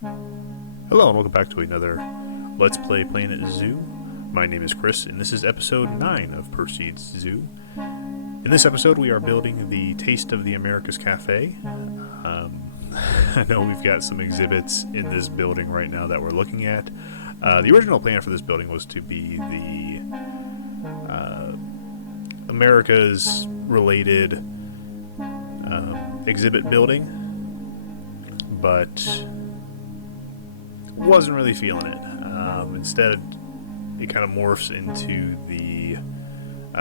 Hello and welcome back to another Let's Play Planet Zoo. My name is Chris and this is episode 9 of Perseid's Zoo. In this episode we are building the Taste of the Americas Cafe. I know we've got some exhibits in this building right now that we're looking at. The original plan for this building was to be the Americas related exhibit building, but wasn't really feeling it. Instead, it kind of morphs into the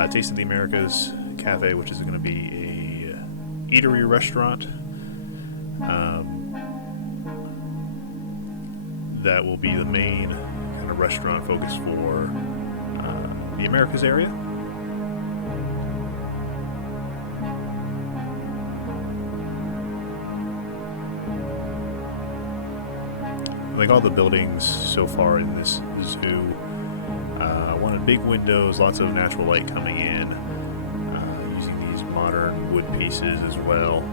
Taste of the Americas Cafe, which is going to be a eatery restaurant that will be the main kind of restaurant focus for the Americas area. Like all the buildings so far in this zoo, wanted big windows, lots of natural light coming in, using these modern wood pieces as well.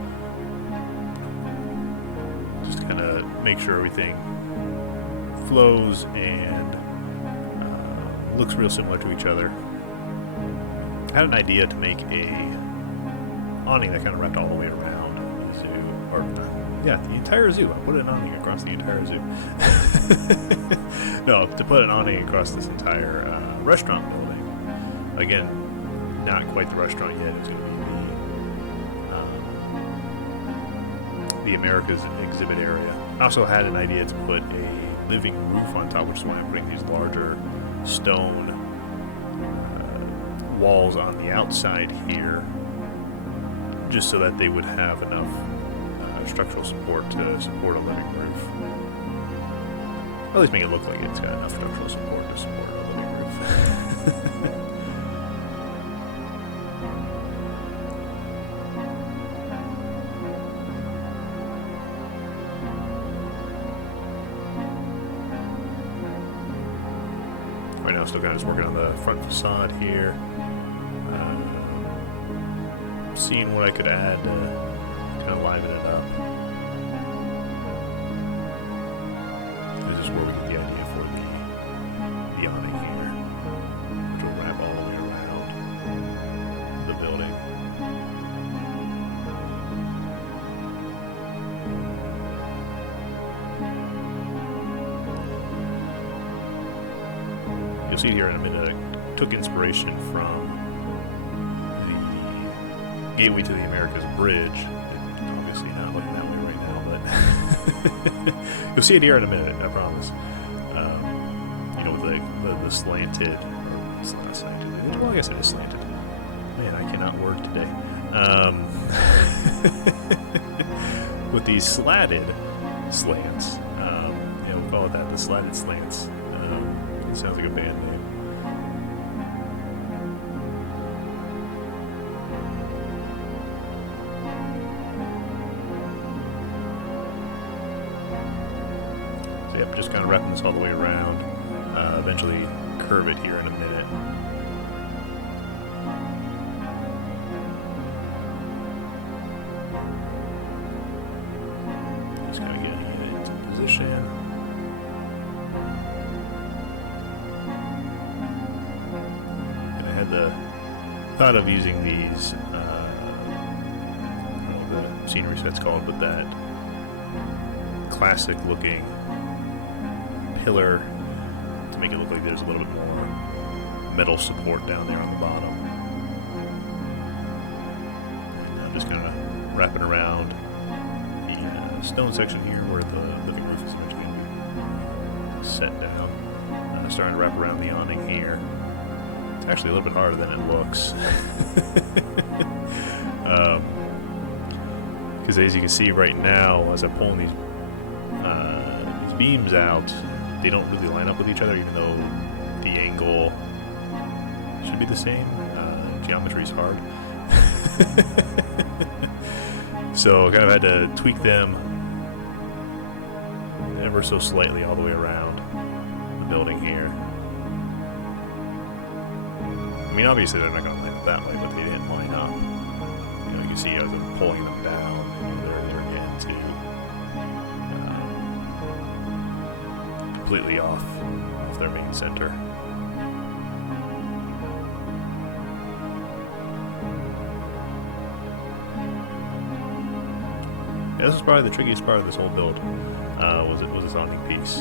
Just to kind of make sure everything flows and looks real similar to each other. I had an idea to make a awning that kind of wrapped all the way around the zoo, or yeah, the entire zoo. I put an awning across the entire zoo. No, to put an awning across this entire restaurant building. Again, not quite the restaurant yet. It's going to be the Americas exhibit area. I also had an idea to put a living roof on top, which is why I'm putting these larger stone walls on the outside here, just so that they would have enough structural support to support a living roof. Or at least make it look like it's got enough structural support to support a living roof. Right now, still kind of just working on the front facade here. Seeing what I could add to kind of liven it up. This is where we get the idea for the awning here, which will wrap all the way around the building. You'll see it here in a minute. I took inspiration from the gateway to the Americas bridge. Obviously not looking that way right now, but you'll see it here in a minute, I promise. You know, with the slanted, or it's not slanted, well, I guess it is slanted. Man, I cannot work today. With these slatted slants, we'll call it that, the slatted slants. It sounds like a band name. So yep, just kind of wrapping this all the way around. Eventually curve it here in a minute. Just kind of getting it into position. The thought of using these, I don't know what the scenery set's called, but that classic looking pillar to make it look like there's a little bit more metal support down there on the bottom. And I'm just kind of wrapping around the stone section here where the living roof is eventually going to be set down. Starting to wrap around the awning here. Actually a little bit harder than it looks. Because as you can see right now, as I'm pulling these beams out, they don't really line up with each other, even though the angle should be the same. Geometry's hard. So I kind of had to tweak them ever so slightly all the way around the building here. I mean, obviously they're not going to line up that way, but they didn't line up. You know, you can see as I'm pulling them down, they're getting to completely off their main center. Yeah, this is probably the trickiest part of this whole build. Was this awning piece.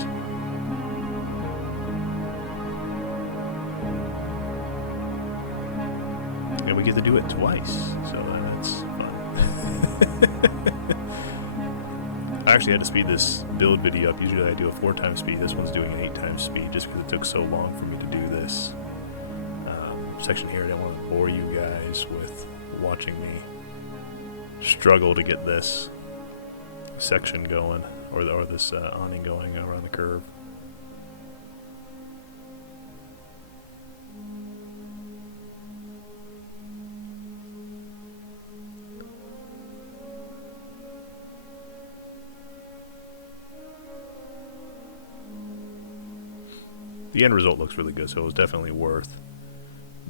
Yeah, we get to do it twice, so that's fun. I actually had to speed this build video up. Usually I do a 4x speed. This one's doing an 8x speed just because it took so long for me to do this section here. I don't want to bore you guys with watching me struggle to get this section going, or this awning going around the curve. The end result looks really good, so it was definitely worth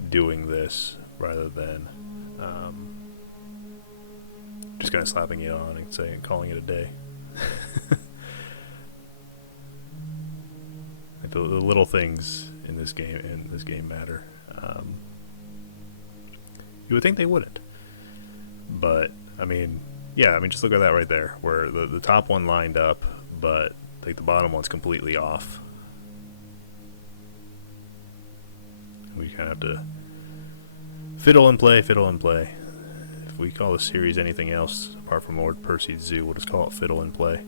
doing this rather than just kind of slapping it on and calling it a day. Like the little things in this game matter. You would think they wouldn't, but I mean, yeah, I mean, just look at that right there, where the top one lined up, but like the bottom one's completely off. We kind of have to fiddle and play. If we call this series anything else apart from Lord Perseid's Zoo, we'll just call it Fiddle and Play.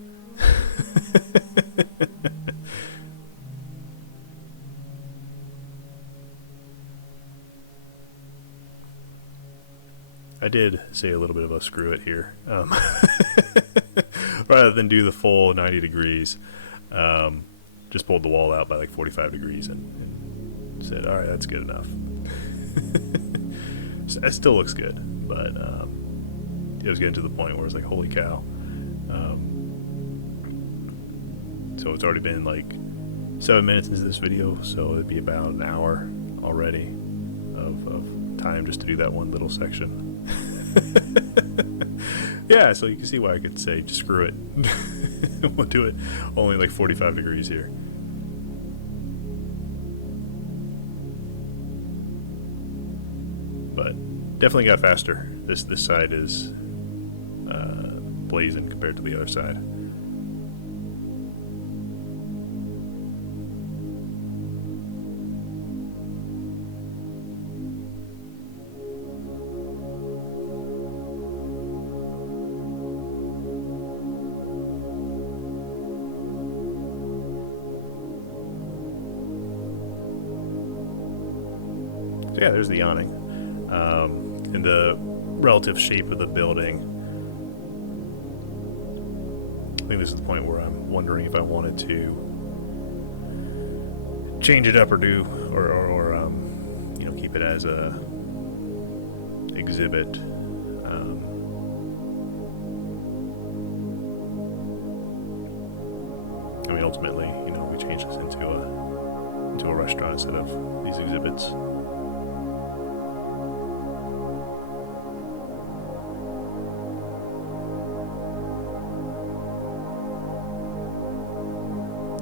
I did say a little bit of a screw it here. Rather than do the full 90 degrees, just pulled the wall out by like 45 degrees and said, alright, that's good enough. So it still looks good, but it was getting to the point where it's like, holy cow. So it's already been like 7 minutes into this video, so it'd be about an hour already of time just to do that one little section. Yeah, so you can see why I could say, just screw it. We'll do it only like 45 degrees here. But definitely got faster. This side is blazing compared to the other side. So yeah, there's the awning. And the relative shape of the building. I think this is the point where I'm wondering if I wanted to change it up or do, or you know, keep it as a exhibit. I mean, ultimately, you know, we changed this into a restaurant instead of these exhibits.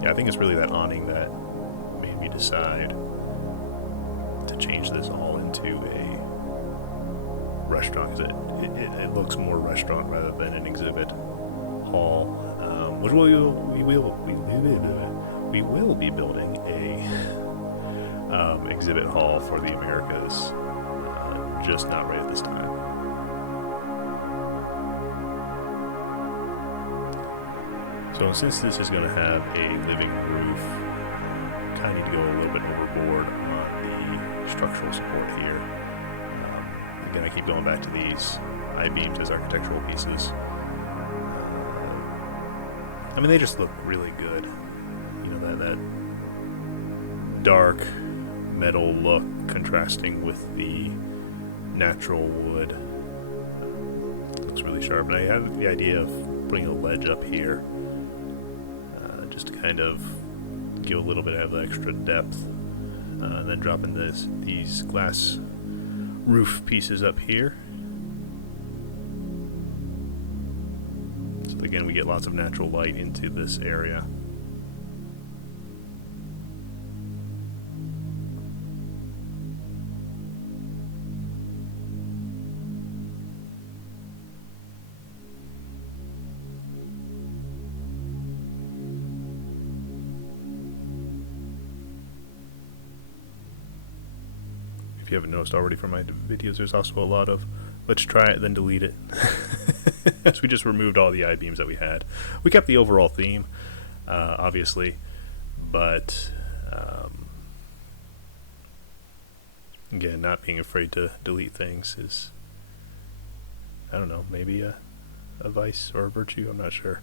Yeah, I think it's really that awning that made me decide to change this all into a restaurant, because it looks more restaurant rather than an exhibit hall, which we will be building a exhibit hall for the Americas, just not right at this time. So since this is going to have a living roof, kind of need to go a little bit overboard on the structural support here. Again, I keep going back to these I-beams as architectural pieces. I mean, they just look really good. You know, that dark metal look contrasting with the natural wood. Looks really sharp. And I have the idea of putting a ledge up here, just to kind of give a little bit of extra depth, and then dropping these glass roof pieces up here. So again, we get lots of natural light into this area. you haven't noticed already from my videos, there's also a lot of let's try it, then delete it. So we just removed all the I-beams that we had. We kept the overall theme, obviously, but again, not being afraid to delete things is, I don't know, maybe a vice or a virtue, I'm not sure.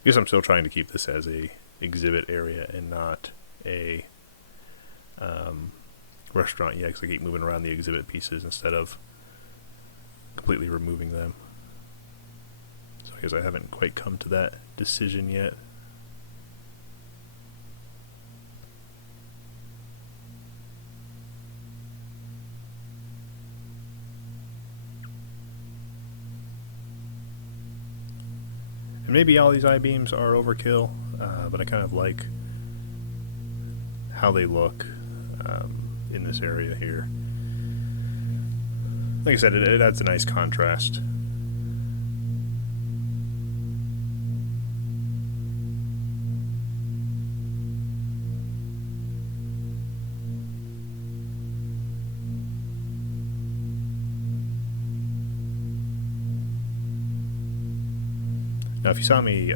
I guess I'm still trying to keep this as a exhibit area and not a restaurant yet, because I keep moving around the exhibit pieces instead of completely removing them. So I guess I haven't quite come to that decision yet. And maybe all these I-beams are overkill, but I kind of like how they look in this area here. Like I said, it adds a nice contrast. Now, if you saw me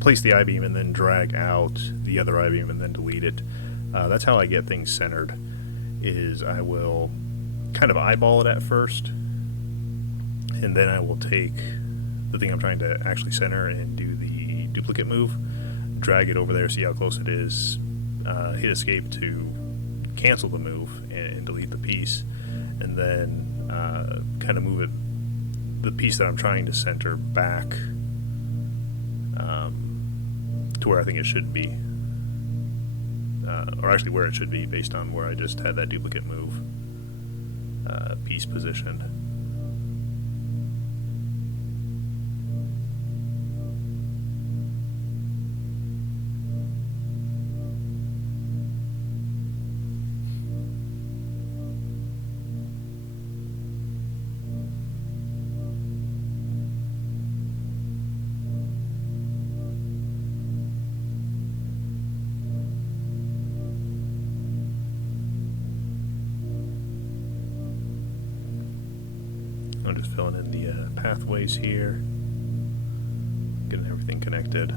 place the I-beam and then drag out the other I-beam and then delete it, that's how I get things centered, is I will kind of eyeball it at first, and then I will take the thing I'm trying to actually center and do the duplicate move, drag it over there, see how close it is, hit escape to cancel the move and delete the piece, and then kind of move it, the piece that I'm trying to center, back to where I think it should be, or actually where it should be based on where I just had that duplicate move piece positioned. I'm just filling in the pathways here, getting everything connected.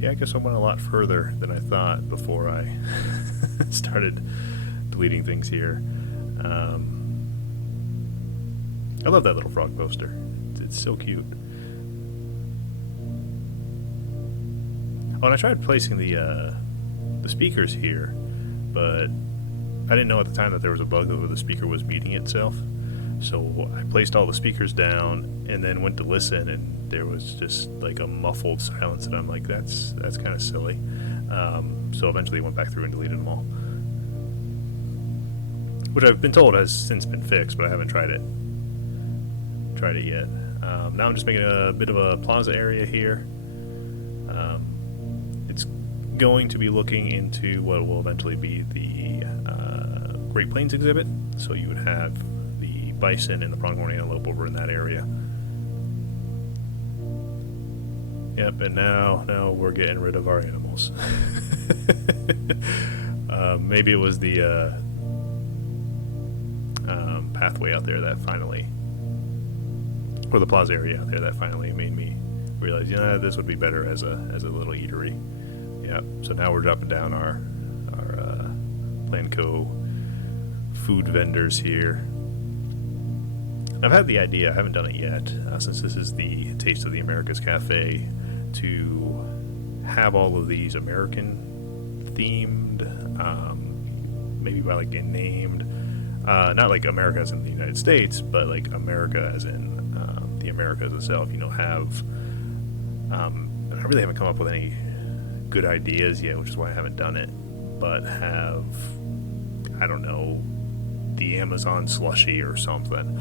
Yeah, I guess I went a lot further than I thought before I started deleting things here. I love that little frog poster. It's so cute. Oh, and I tried placing the speakers here, but I didn't know at the time that there was a bug where the speaker was muting itself. So I placed all the speakers down and then went to listen, and there was just like a muffled silence, and I'm like, that's kind of silly. So eventually I went back through and deleted them all, which I've been told has since been fixed, but I haven't tried it yet. Now I'm just making a bit of a plaza area here. It's going to be looking into what will eventually be the Great Plains exhibit, so you would have the bison and the pronghorn antelope over in that area. Yep, and now we're getting rid of our animals. Maybe it was the pathway out there that finally, or the plaza area out there that finally made me realize, you know, this would be better as a little eatery. Yeah. So now we're dropping down our Planco food vendors here. I've had the idea, I haven't done it yet, since this is the Taste of the Americas Cafe, to have all of these American themed, maybe by like getting named, not like America as in the United States, but like America as in the Americas itself, you know, have, I really haven't come up with any good ideas yet, which is why I haven't done it, but have, I don't know, the Amazon slushy or something.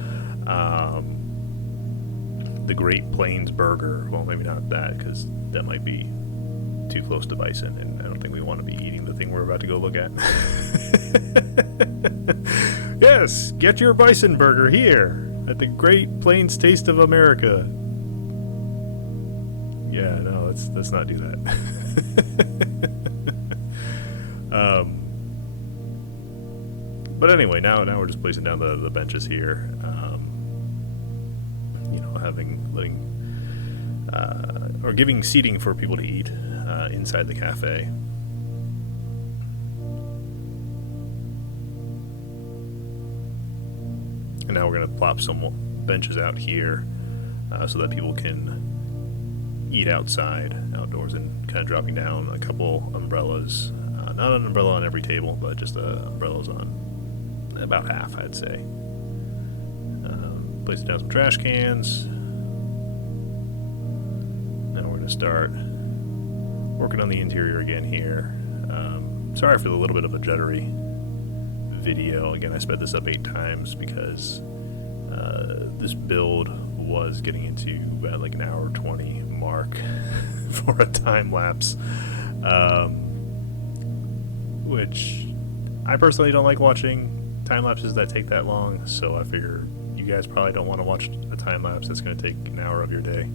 The Great Plains burger. Well, maybe not that, because that might be too close to bison, and I don't think we want to be eating the thing we're about to go look at. Yes, get your bison burger here at the Great Plains Taste of America. Yeah, no, let's not do that. But anyway, now we're just placing down the benches here. Or giving seating for people to eat inside the cafe. And now we're going to plop some benches out here so that people can eat outdoors, and kind of dropping down a couple umbrellas. Not an umbrella on every table, but just umbrellas on about half, I'd say. Placing down some trash cans. Now we're going to start working on the interior again here. Sorry for the little bit of a jittery video. Again, I sped this up 8 times because this build was getting into about like an hour 20 mark for a time lapse, which I personally don't like watching time lapses that take that long, so I figure you guys probably don't want to watch a time lapse that's going to take an hour of your day.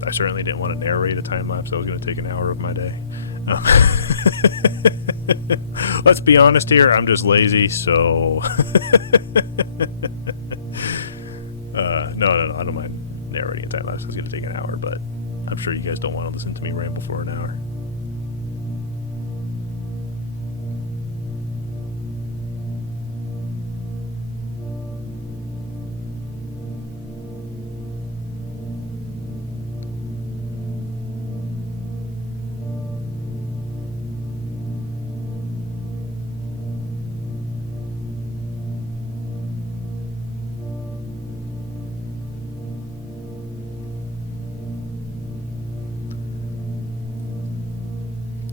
I certainly didn't want to narrate a time lapse that was going to take an hour of my day. Let's be honest here, I'm just lazy, so no, I don't mind narrating a time lapse that's going to take an hour, but I'm sure you guys don't want to listen to me ramble for an hour.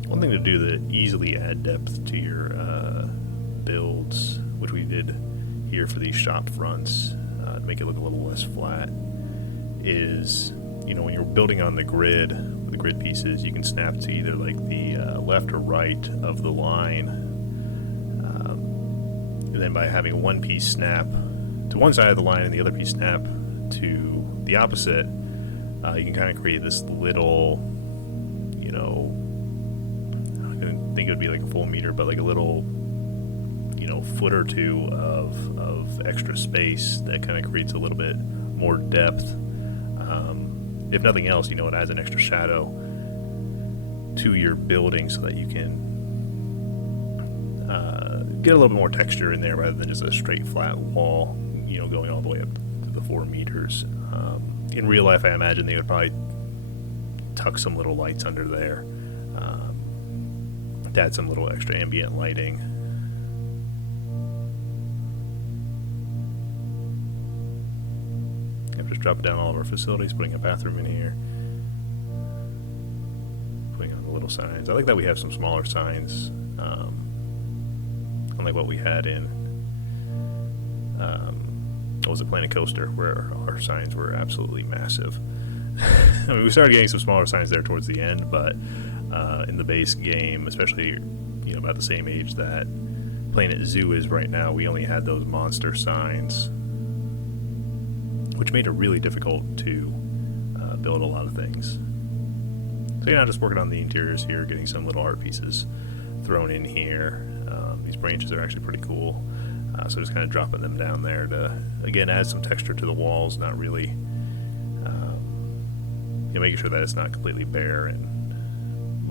One thing to do to easily add depth to your builds, which we did here for these shop fronts, to make it look a little less flat, is, when you're building on the grid, with the grid pieces, you can snap to either like the left or right of the line, and then by having one piece snap to one side of the line and the other piece snap to the opposite, you can kind of create this little, I think it would be like a full meter, but like a little, foot or two of extra space that kind of creates a little bit more depth. If nothing else, it adds an extra shadow to your building so that you can get a little bit more texture in there rather than just a straight flat wall, going all the way up to the 4 meters. In real life, I imagine they would probably tuck some little lights under there. To add some little extra ambient lighting. I'm just dropping down all of our facilities, putting a bathroom in here, putting on the little signs. I like that we have some smaller signs, unlike what we had in what was it, Planet Coaster, where our signs were absolutely massive. I mean, we started getting some smaller signs there towards the end, but in the base game, especially about the same age that Planet Zoo is right now, we only had those monster signs, which made it really difficult to build a lot of things. So just working on the interiors here, getting some little art pieces thrown in here. These branches are actually pretty cool, so just kind of dropping them down there to, again, add some texture to the walls, not really making sure that it's not completely bare and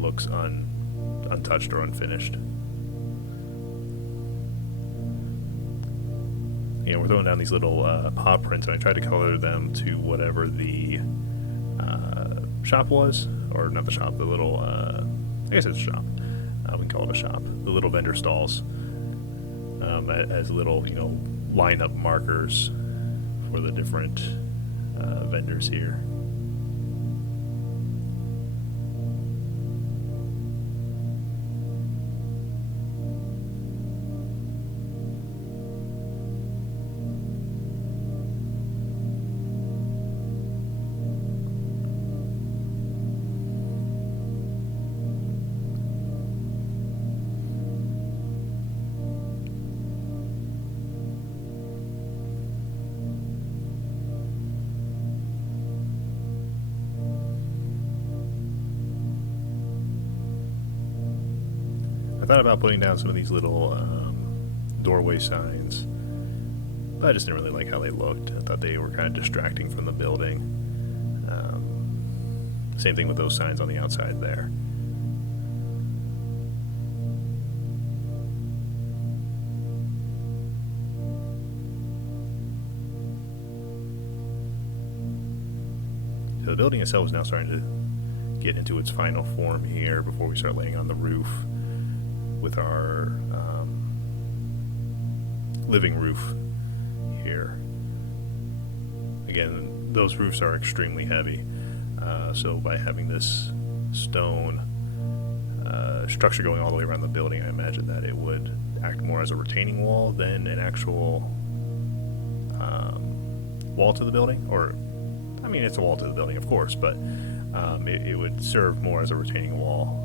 looks untouched or unfinished. We're throwing down these little paw prints, and I tried to color them to whatever the shop was, or not the shop, the little, I guess it's a shop. We can call it a shop. The little vendor stalls, as little, line-up markers for the different vendors here. I thought about putting down some of these little doorway signs, but I just didn't really like how they looked. I thought they were kind of distracting from the building. Same thing with those signs on the outside there. So the building itself is now starting to get into its final form here before we start laying on the roof with our living roof here. Again, those roofs are extremely heavy, so by having this stone structure going all the way around the building, I imagine that it would act more as a retaining wall than an actual wall to the building. Or, I mean, it's a wall to the building, of course, but it would serve more as a retaining wall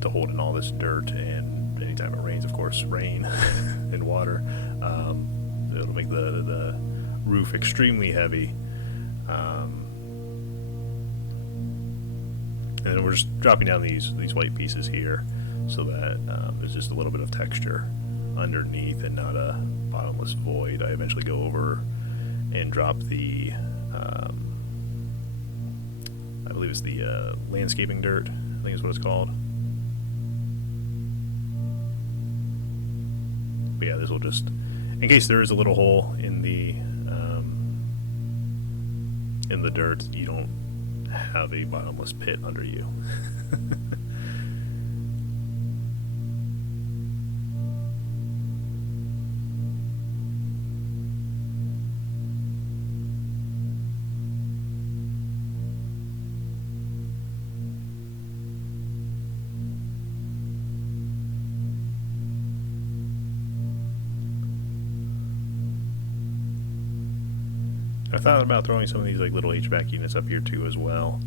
to hold in all this dirt, and anytime it rains, of course, rain and water, it'll make the roof extremely heavy. And then we're just dropping down these white pieces here so that there's just a little bit of texture underneath and not a bottomless void. I eventually go over and drop the I believe it's the landscaping dirt, I think is what it's called. But yeah, this will just, in case there is a little hole in the dirt, you don't have a bottomless pit under you. I thought about throwing some of these like little HVAC units up here too as well.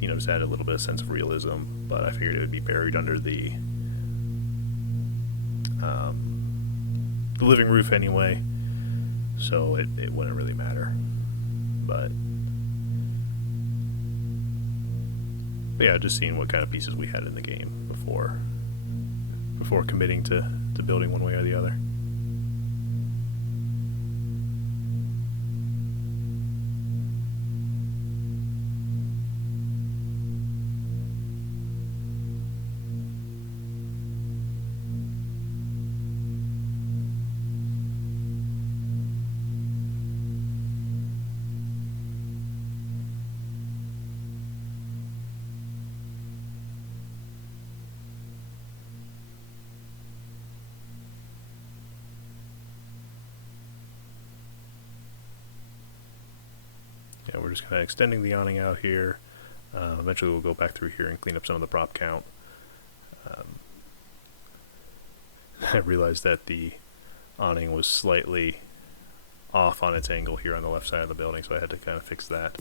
You know, just add a little bit of sense of realism, but I figured it would be buried under the living roof anyway, so it wouldn't really matter. But yeah, just seeing what kind of pieces we had in the game before committing to building one way or the other. Yeah, we're just kind of extending the awning out here. Eventually we'll go back through here and clean up some of the prop count. I realized that the awning was slightly off on its angle here on the left side of the building, so I had to kind of fix that.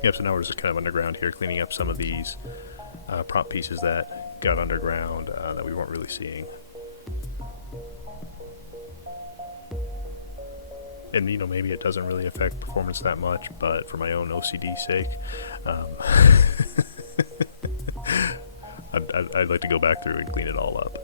Yep, so now we're just kind of underground here, cleaning up some of these prop pieces that got underground that we weren't really seeing. And, you know, maybe it doesn't really affect performance that much, but for my own OCD sake, I'd like to go back through and clean it all up.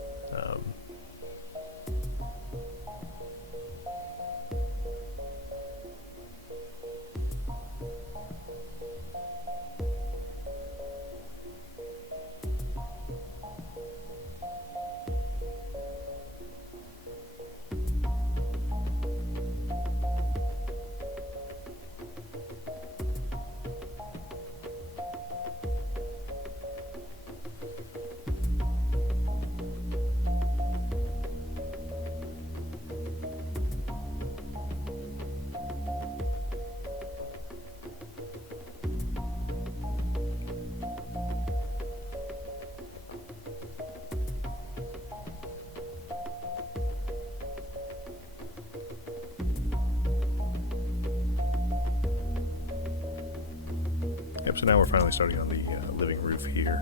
Yep, so now we're finally starting on the living roof here.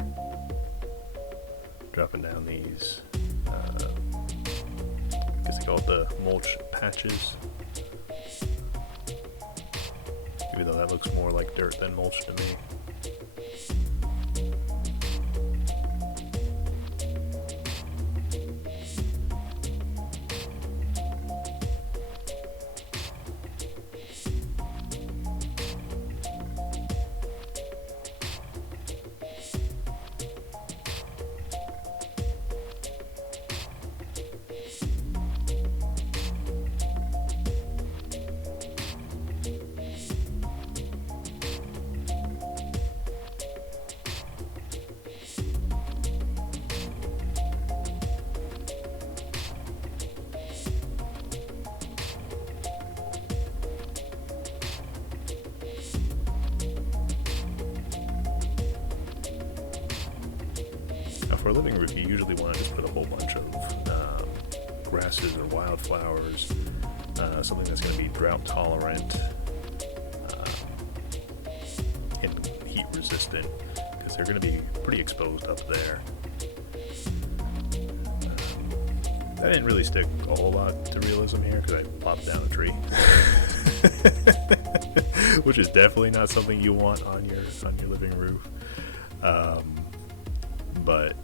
Dropping down these, I guess they call it the mulch patches. Even though that looks more like dirt than mulch to me. For a living roof, you usually want to just put a whole bunch of grasses or wildflowers, something that's going to be drought tolerant and heat resistant, because they're going to be pretty exposed up there. I didn't really stick a whole lot to realism here because I plopped down a tree, which is definitely not something you want on your living roof. But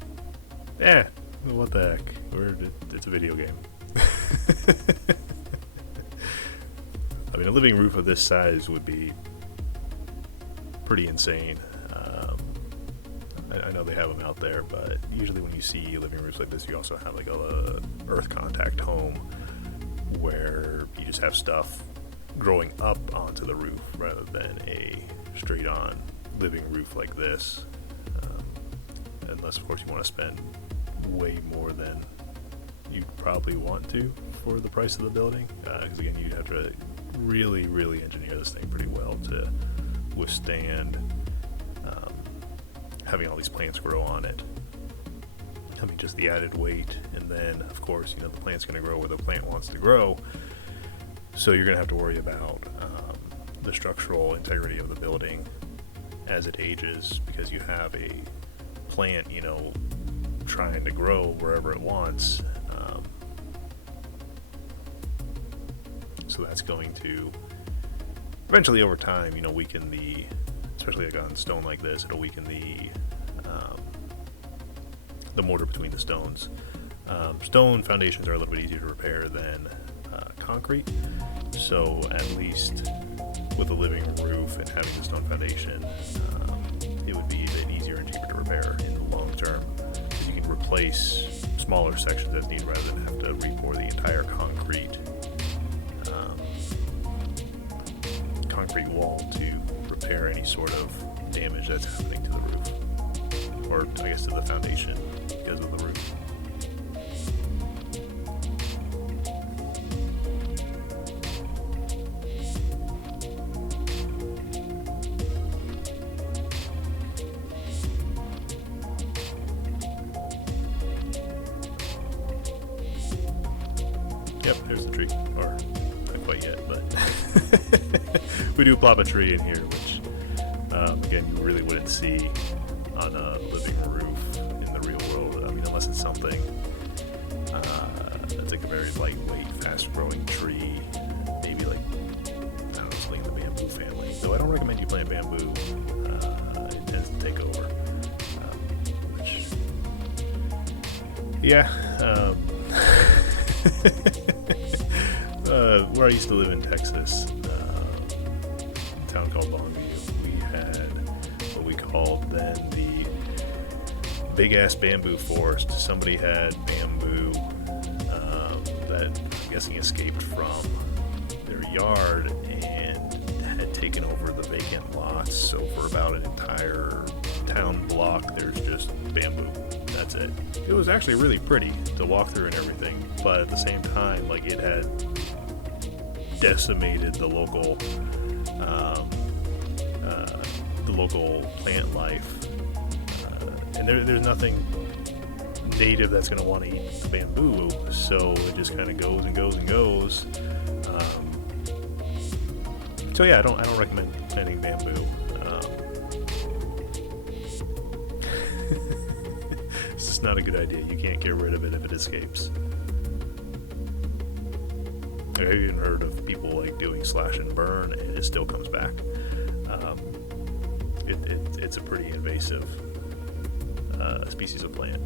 what the heck? It's a video game. I mean, a living roof of this size would be pretty insane. I know they have them out there, but usually when you see living roofs like this, you also have like a earth contact home where you just have stuff growing up onto the roof rather than a straight on living roof like this. Unless, of course, you want to spend way more than you probably want to for the price of the building. Because, again, you'd have to really, really engineer this thing pretty well to withstand having all these plants grow on it. I mean, just the added weight. And then, of course, the plant's going to grow where the plant wants to grow. So you're going to have to worry about the structural integrity of the building as it ages, because you have a plant, trying to grow wherever it wants. So that's going to eventually, over time, weaken especially like on stone like this, it'll weaken the mortar between the stones. Stone foundations are a little bit easier to repair than concrete. So at least with a living roof and having the stone foundation, it would be a bit easier and cheaper to repair in the long term, because you can replace smaller sections as needed rather than have to re-pour the entire concrete wall to repair any sort of damage that's happening to the roof, or I guess to the foundation because of the roof. Yep, there's the tree. Or, not quite yet, but we do plop a tree in here, which, again, you really wouldn't see on a living roof in the real world. I mean, unless it's something that's like a very lightweight, fast-growing tree. Maybe like, I don't know, something in the bamboo family. Though I don't recommend you plant bamboo. It tends to take over. Where I used to live in Texas, a town called Longview, we had what we called then the big ass bamboo forest. Somebody had bamboo that I'm guessing escaped from their yard and had taken over the vacant lots. So for about an entire town block, there's just bamboo. That's it. It was actually really pretty to walk through and everything, but at the same time, like, it had decimated the local plant life, and there's nothing native that's going to want to eat the bamboo, so it just kind of goes and goes and goes. So yeah, I don't recommend planting bamboo. It's not a good idea. You can't get rid of it if it escapes. I've even heard of people like doing slash and burn, and it still comes back. It's a pretty invasive species of plant.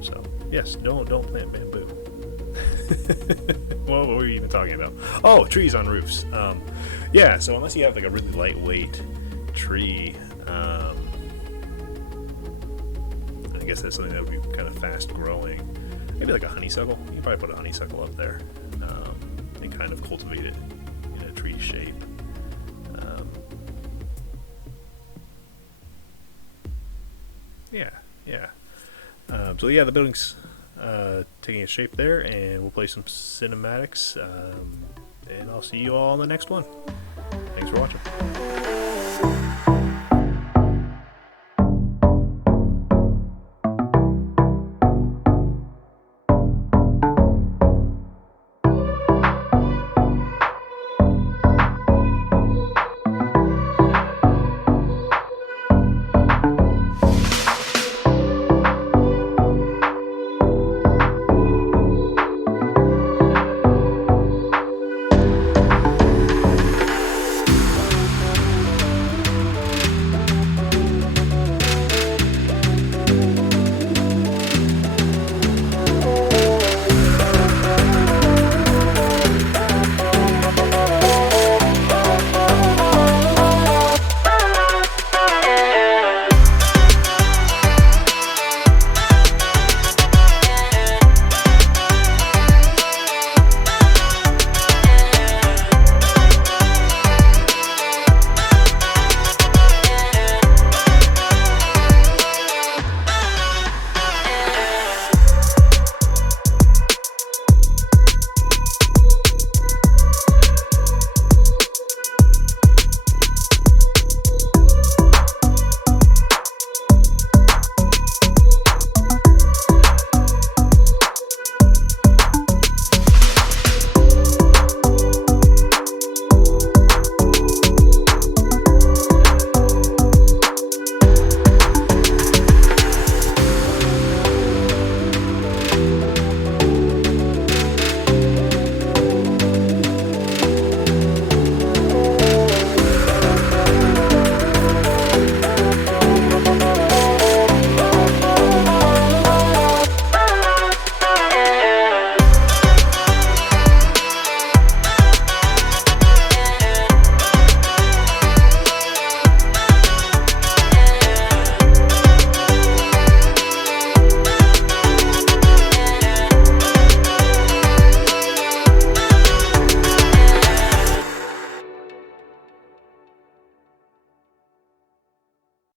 So yes, don't plant bamboo. What were we even talking about? Oh, trees on roofs. Yeah, so unless you have like a really lightweight tree, I guess that's something that would be kind of fast growing. Maybe like a honeysuckle. You can probably put a honeysuckle up there and kind of cultivate it in a tree shape. Yeah. So yeah, the building's taking a shape there, and we'll play some cinematics, and I'll see you all on the next one. Thanks for watching.